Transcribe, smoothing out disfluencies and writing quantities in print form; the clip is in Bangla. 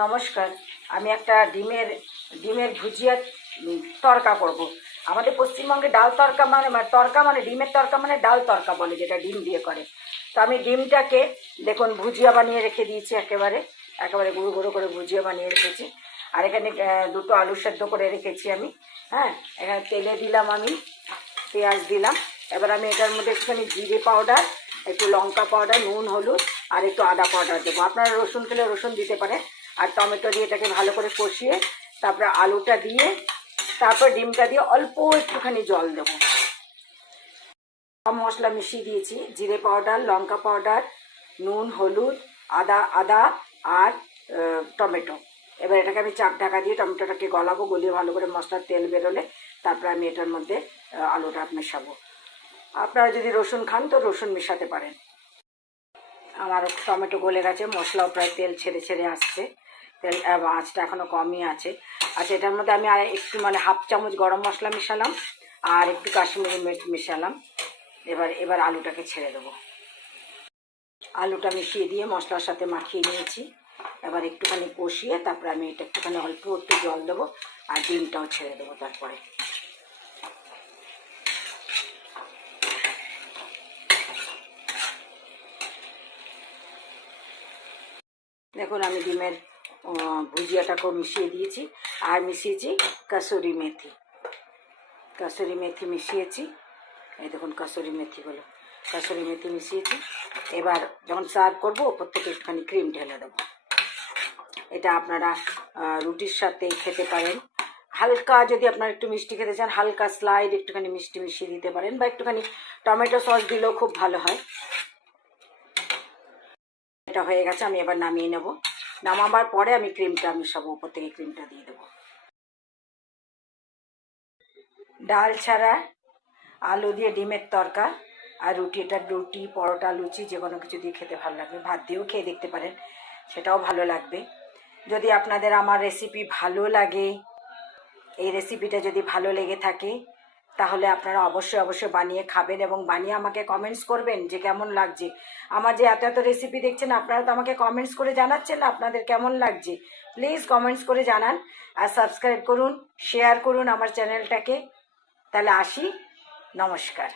নমস্কার। আমি একটা ডিমের ভুজিয়া তড়কা করব। আমাদের পশ্চিমবঙ্গে ডাল তড়কা মানে ডিমের তড়কা মানে ডাল তড়কা বলে, যেটা ডিম দিয়ে করে। তো আমি ডিমটাকে দেখুন ভুজিয়া বানিয়ে রেখে দিয়েছি, একেবারে একেবারে গুঁড়ো গুঁড়ো করে ভুজিয়া বানিয়ে রেখেছি। আর এখানে দুটো আলু সেদ্ধ করে রেখেছি আমি। হ্যাঁ, এখানে তেলে দিলাম আমি, পেঁয়াজ দিলাম। এবার আমি এটার মধ্যে একটুখানি জিরে পাউডার, একটু লঙ্কা পাউডার, নুন, হলুদ আর একটু আদা পাউডার দেবো। আপনারা রসুন খেলে রসুন দিতে পারেন। আর টমেটো দিয়ে এটাকে ভালো করে কষিয়ে তারপরে আলুটা দিয়ে তারপর ডিমটা দিয়ে অল্প একটুখানি জল দেবো। সব মশলা মিশিয়ে দিয়েছি, জিরে পাউডার, লঙ্কা পাউডার, নুন, হলুদ, আদা আর টমেটো। এবার এটাকে আমি চাপ ঢাকা দিয়ে টমেটোটাকে গলাবো, গলিয়ে ভালো করে মশলার তেল বেরোলে তারপরে আমি এটার মধ্যে আলুটা মেশাবো। আপনারা যদি রসুন খান তো রসুন মেশাতে পারেন। আমার টমেটো গলে গেছে, মশলাও প্রায় তেল ছেড়ে ছেড়ে আসছে, তেল আঁচটা এখনও কমই আছে। আচ্ছা, এটার মধ্যে আমি আর একটু হাফ চামচ গরম মশলা মেশালাম আর একটু কাশ্মীরি মির্চ মেশালাম। এবার আলুটাকে ছেড়ে দেবো। আলুটা মিশিয়ে দিয়ে মশলার সাথে মাখিয়ে নিয়েছি। এবার একটুখানি কষিয়ে তারপরে আমি এটা একটুখানি অল্প একটু জল দেবো আর ডিমটাও ছেড়ে দেবো। তারপরে দেখুন আমি ডিমের ভুজিয়াটাকেও মিশিয়ে দিয়েছি আর মিশিয়েছি কাসুরি মেথি মিশিয়েছি। এই দেখুন কাসুরি মেথি মিশিয়েছি। এবার যখন সার্ভ করবো ওপর থেকে একটুখানি ক্রিম ঢেলে দেবো। এটা আপনারা রুটির সাথে খেতে পারেন। হালকা যদি আপনারা একটু মিষ্টি খেতে চান, হালকা স্লাইড একটুখানি মিষ্টি মিশিয়ে দিতে পারেন, বা একটুখানি টমেটো সস দিলেও খুব ভালো হয়। এটা হয়ে গেছে, আমি এবার নামিয়ে নেব। নামাবার পরে আমি ক্রিমটা মিশাবো, উপর থেকে ক্রিমটা দিয়ে দেবো। ডাল ছাড়া আলু দিয়ে ডিমের তড়কা আর রুটি, পরোটা, লুচি যে কোনো কিছু দিয়ে খেতে ভালো লাগবে। ভাত দিয়েও খেয়ে দেখতে পারেন, সেটাও ভালো লাগবে। যদি আপনাদের আমার রেসিপি ভালো লাগে, এই রেসিপিটা যদি ভালো লেগে থাকে, তাহলে আপনারা অবশ্যই বানিয়ে খাবেন এবং বানিয়ে আমাকে কমেন্টস করবেন যে কেমন লাগছে। আমার যে এত রেসিপি দেখছেন, আপনারা তো আমাকে কমেন্টস করে জানাচ্ছেন না আপনাদের কেমন লাগছে। প্লিজ কমেন্টস করে জানান আর সাবস্ক্রাইব করুন, শেয়ার করুন আমার চ্যানেলটাকে। তাহলে আসি, নমস্কার।